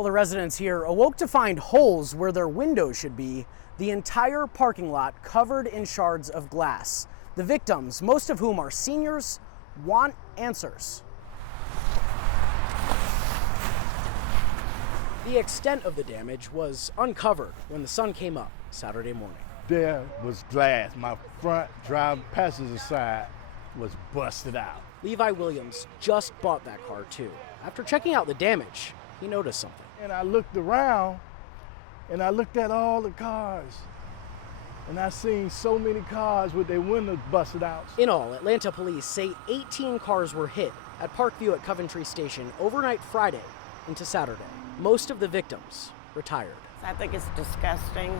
Well, the residents here awoke to find holes where their windows should be, the entire parking lot covered in shards of glass. The victims, most of whom are seniors, want answers. The extent of the damage was uncovered when the sun came up Saturday morning. There was glass. My front passenger side was busted out. Levi Williams just bought that car too. After checking out the damage, he noticed something. And I looked around and I looked at all the cars. And I seen so many cars with their windows busted out. In all, Atlanta police say 18 cars were hit at Parkview at Coventry Station overnight Friday into Saturday. Most of the victims retired. I think it's disgusting.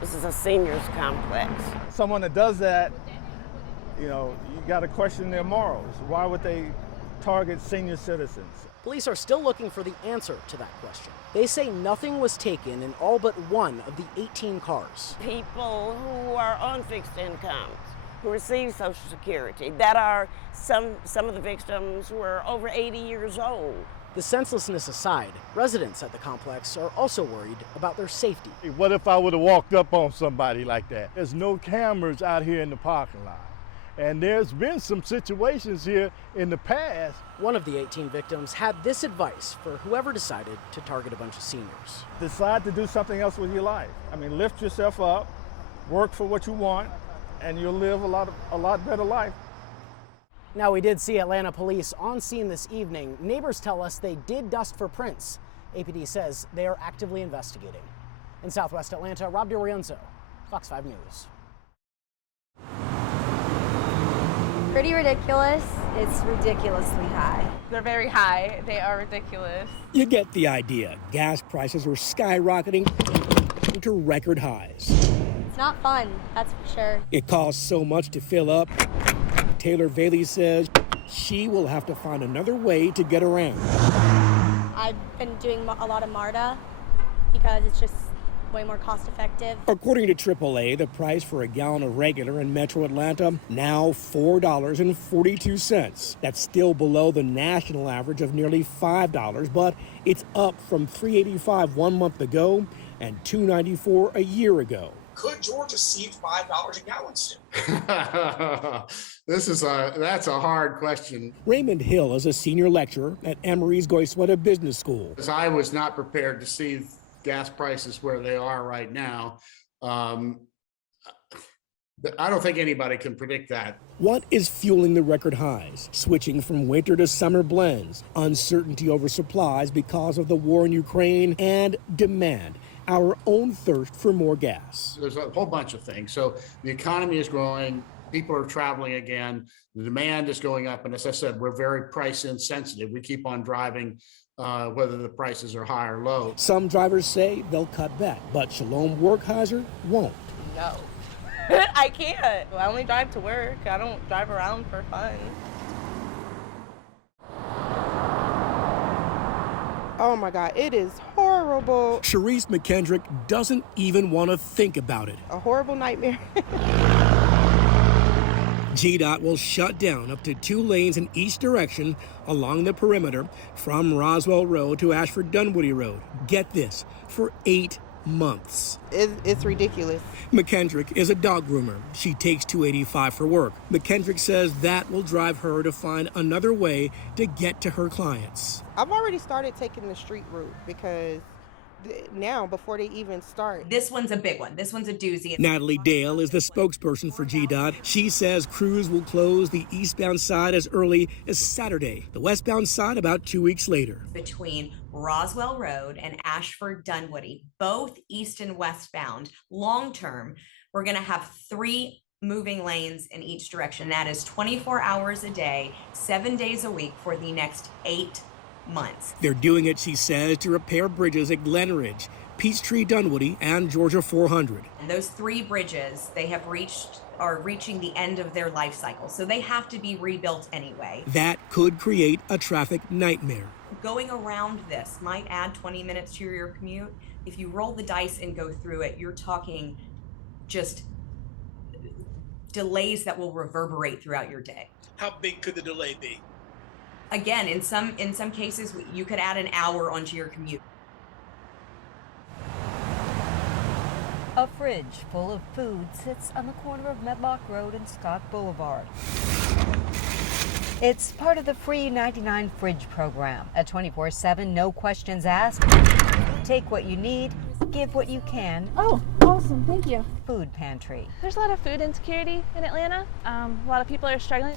This is a seniors complex. Someone that does that, you got to question their morals. Why would they target senior citizens? Police are still looking for the answer to that question. They say nothing was taken in all but one of the 18 cars. People who are on fixed incomes, who receive Social Security, that are some of the victims were over 80 years old. The senselessness aside, residents at the complex are also worried about their safety. What if I would have walked up on somebody like that? There's no cameras out here in the parking lot. And there's been some situations here in the past. One of the 18 victims had this advice for whoever decided to target a bunch of seniors. Decide to do something else with your life. I mean, lift yourself up, work for what you want, and you'll live a lot better life. Now, we did see Atlanta police on scene this evening. Neighbors tell us they did dust for prints. APD says they are actively investigating. In Southwest Atlanta, Rob DiRienzo, Fox 5 News. Pretty ridiculous. It's ridiculously high. They're very high. They are ridiculous. You get the idea. Gas prices are skyrocketing to record highs. It's not fun, that's for sure. It costs so much to fill up. Taylor Bailey says she will have to find another way to get around. I've been doing a lot of MARTA because it's just way more cost effective. According to AAA, the price for a gallon of regular in Metro Atlanta now $4.42. That's still below the national average of nearly $5, but it's up from $3.85 1 month ago and $2.94 a year ago. Could Georgia see $5 a gallon soon? That's a hard question. Raymond Hill is a senior lecturer at Emory's Goizueta Business School. I was not prepared to see gas prices where they are right now. I don't think anybody can predict that. What is fueling the record highs? Switching from winter to summer blends, uncertainty over supplies because of the war in Ukraine, and demand. Our own thirst for more gas. There's a whole bunch of things. So the economy is growing, people are traveling again, the demand is going up, and as I said, we're very price insensitive. We keep on driving whether the prices are high or low. Some drivers say they'll cut back, but Shalom Werkheiser won't. No, I can't. I only drive to work. I don't drive around for fun. Oh my God, it is horrible. Sharice McKendrick doesn't even want to think about it. A horrible nightmare. GDOT will shut down up to 2 lanes in each direction along the perimeter from Roswell Road to Ashford Dunwoody Road. Get this, for 8 months. It's ridiculous. McKendrick is a dog groomer. She takes 285 for work. McKendrick says that will drive her to find another way to get to her clients. I've already started taking the street route because now, before they even start. This one's a big one. This one's a doozy. Natalie Dale is the spokesperson for GDOT. She says crews will close the eastbound side as early as Saturday, the westbound side about 2 weeks later. Between Roswell Road and Ashford Dunwoody, both east and westbound, long term, we're going to have 3 moving lanes in each direction. That is 24 hours a day, 7 days a week for the next 8 months. They're doing it, she says, to repair bridges at Glenridge, Peachtree Dunwoody, and Georgia 400. And those 3 bridges, are reaching the end of their life cycle, so they have to be rebuilt anyway. That could create a traffic nightmare. Going around this might add 20 minutes to your commute. If you roll the dice and go through it, you're talking just delays that will reverberate throughout your day. How big could the delay be? Again, in some cases, you could add an hour onto your commute. A fridge full of food sits on the corner of Medlock Road and Scott Boulevard. It's part of the free 99 fridge program. A 24/7, no questions asked. Take what you need, give what you can. Oh, awesome, thank you. Food pantry. There's a lot of food insecurity in Atlanta. A lot of people are struggling.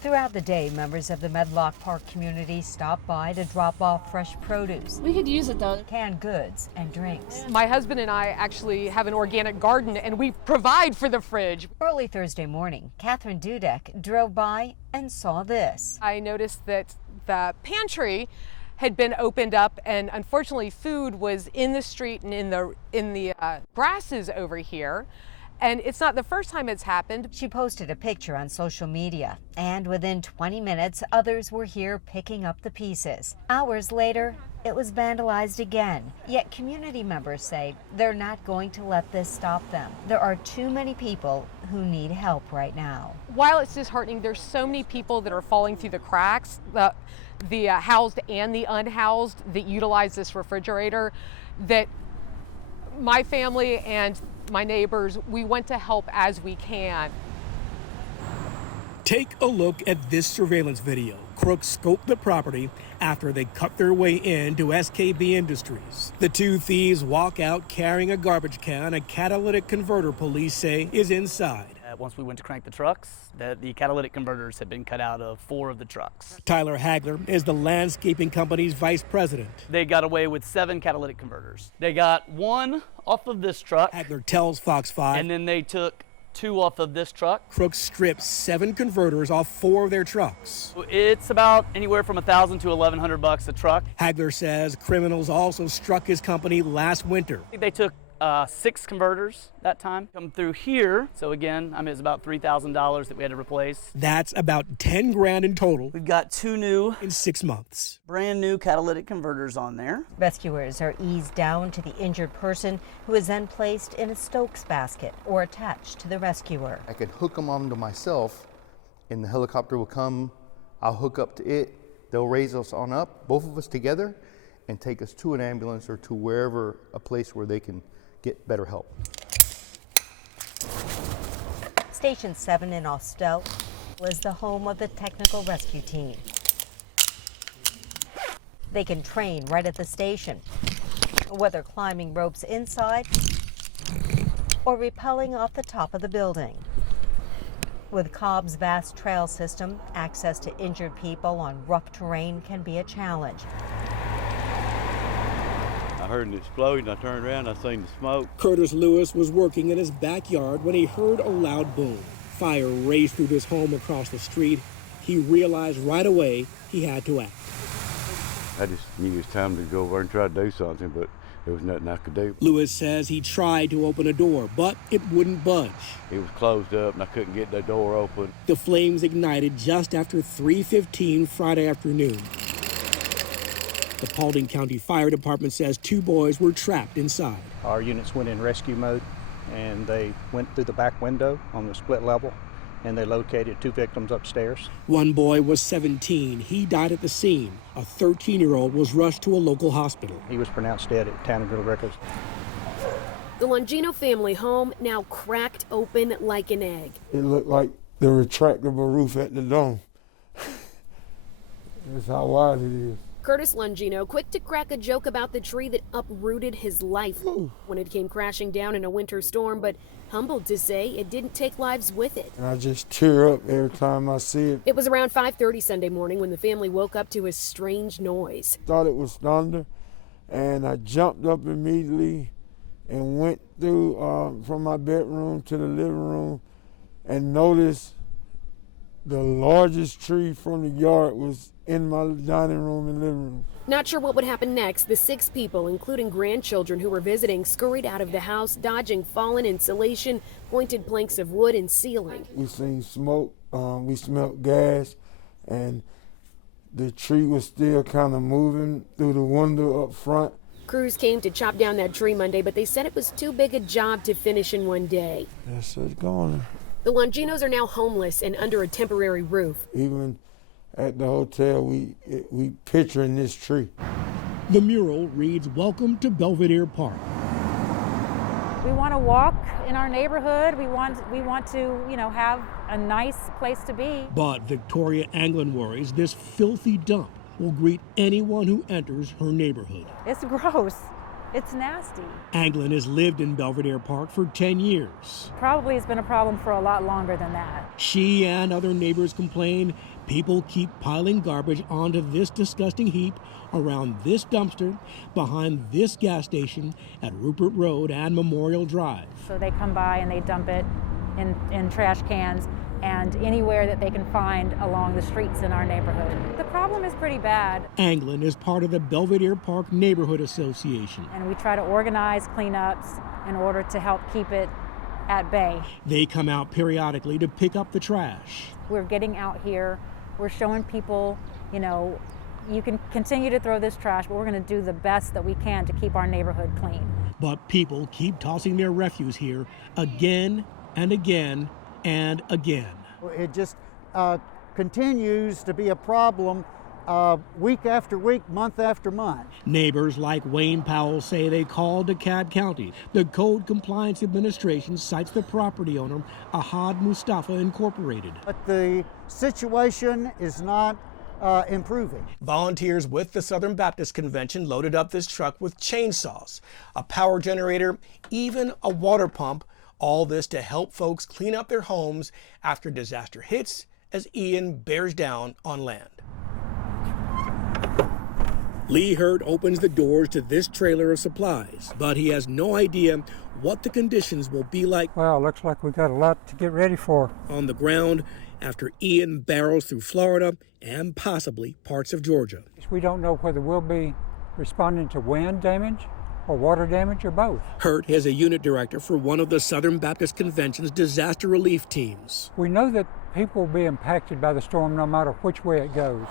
Throughout the day, members of the Medlock Park community stop by to drop off fresh produce. We could use it though. Canned goods and drinks. My husband and I actually have an organic garden and we provide for the fridge. Early Thursday morning, Catherine Dudek drove by and saw this. I noticed that the pantry had been opened up and unfortunately food was in the street and in the grasses over here. And it's not the first time it's happened. She posted a picture on social media, and within 20 minutes, others were here picking up the pieces. Hours later, it was vandalized again. Yet community members say they're not going to let this stop them. There are too many people who need help right now. While it's disheartening, there's so many people that are falling through the cracks, the housed and the unhoused that utilize this refrigerator, that my family and my neighbors, we want to help as we can. Take a look at this surveillance video. Crooks scoped the property after they cut their way into SKB Industries. The two thieves walk out carrying a garbage can, a catalytic converter police say is inside. Once we went to crank the trucks, the catalytic converters had been cut out of 4 of the trucks. Tyler Hagler is the landscaping company's vice president. They got away with 7 catalytic converters. They got 1 off of this truck. Hagler tells Fox 5. And then they took 2 off of this truck. Crooks stripped 7 converters off 4 of their trucks. It's about anywhere from $1,000 to $1,100 a truck. Hagler says criminals also struck his company last winter. They took 6 converters that time. Come through here. So again, it's about $3,000 that we had to replace. That's about 10 grand in total. We've got 2 new in 6 months. Brand new catalytic converters on there. Rescuers are eased down to the injured person who is then placed in a Stokes basket or attached to the rescuer. I could hook them onto myself and the helicopter will come. I'll hook up to it. They'll raise us on up, both of us together, and take us to an ambulance or to wherever, a place where they can get better help. Station 7 in Austell was the home of the technical rescue team. They can train right at the station, whether climbing ropes inside or rappelling off the top of the building. With Cobb's vast trail system, access to injured people on rough terrain can be a challenge. I heard an explosion. I turned around, I seen the smoke. Curtis Lewis was working in his backyard when he heard a loud boom. Fire raced through his home across the street. He realized right away he had to act. I just knew it was time to go over and try to do something, but there was nothing I could do. Lewis says he tried to open a door, but it wouldn't budge. It was closed up and I couldn't get the door open. The flames ignited just after 3:15 Friday afternoon. The Paulding County Fire Department says 2 boys were trapped inside. Our units went in rescue mode and they went through the back window on the split level and they located 2 victims upstairs. One boy was 17. He died at the scene. A 13-year-old was rushed to a local hospital. He was pronounced dead at Town and Grill Records. The Longino family home now cracked open like an egg. It looked like the retractable roof at the dome. That's how wide it is. Curtis Longino, quick to crack a joke about the tree that uprooted his life when it came crashing down in a winter storm, but humbled to say it didn't take lives with it. And I just tear up every time I see it. It was around 5:30 Sunday morning when the family woke up to a strange noise. Thought it was thunder, and I jumped up immediately and went through from my bedroom to the living room and noticed the largest tree from the yard was in my dining room and living room. Not sure what would happen next. The 6 people, including grandchildren who were visiting, scurried out of the house, dodging fallen insulation, pointed planks of wood, and ceiling. We seen smoke, we smelled gas, and the tree was still kind of moving through the window up front. Crews came to chop down that tree Monday, but they said it was too big a job to finish in one day. That's it going. The Longinos are now homeless and under a temporary roof. Even at the hotel, we picturing this tree. The mural reads, "Welcome to Belvedere Park." We want to walk in our neighborhood. We want to, have a nice place to be. But Victoria Anglin worries this filthy dump will greet anyone who enters her neighborhood. It's gross. It's nasty. Anglin has lived in Belvedere Park for 10 years. Probably has been a problem for a lot longer than that. She and other neighbors complain people keep piling garbage onto this disgusting heap around this dumpster behind this gas station at Rupert Road and Memorial Drive. So they come by and they dump it in trash cans and anywhere that they can find along the streets in our neighborhood. The problem is pretty bad. Anglin is part of the Belvedere Park Neighborhood Association. And we try to organize cleanups in order to help keep it at bay. They come out periodically to pick up the trash. We're getting out here. We're showing people, you can continue to throw this trash, but we're going to do the best that we can to keep our neighborhood clean. But people keep tossing their refuse here again and again and again. It just continues to be a problem week after week, month after month. Neighbors like Wayne Powell say they called DeKalb County. The Code Compliance Administration cites the property owner, Ahad Mustafa Incorporated. But the situation is not improving. Volunteers with the Southern Baptist Convention loaded up this truck with chainsaws, a power generator, even a water pump. All this to help folks clean up their homes after disaster hits as Ian bears down on land. Lee Hurt opens the doors to this trailer of supplies, but he has no idea what the conditions will be like. Well, looks like we've got a lot to get ready for. On the ground after Ian barrels through Florida and possibly parts of Georgia. We don't know whether we'll be responding to wind damage or water damage or both. Hurt is a unit director for one of the Southern Baptist Convention's disaster relief teams. We know that people will be impacted by the storm no matter which way it goes.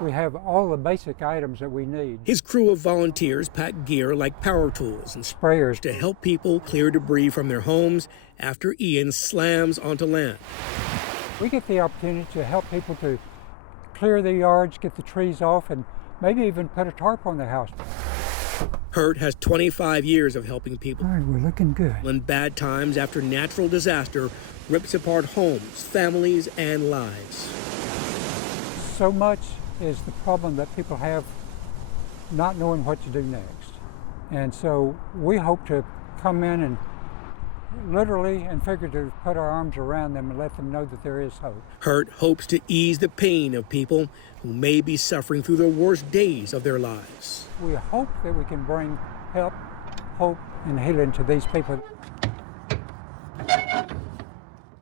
We have all the basic items that we need. His crew of volunteers pack gear like power tools and sprayers to help people clear debris from their homes after Ian slams onto land. We get the opportunity to help people to clear their yards, get the trees off, and maybe even put a tarp on their house. Hurt has 25 years of helping people. All right, we're looking good. In bad times after natural disaster rips apart homes, families, and lives. So much is the problem that people have not knowing what to do next. And so we hope to come in and literally and figuratively put our arms around them and let them know that there is hope. Hurt hopes to ease the pain of people who may be suffering through the worst days of their lives. We hope that we can bring help, hope, and healing to these people.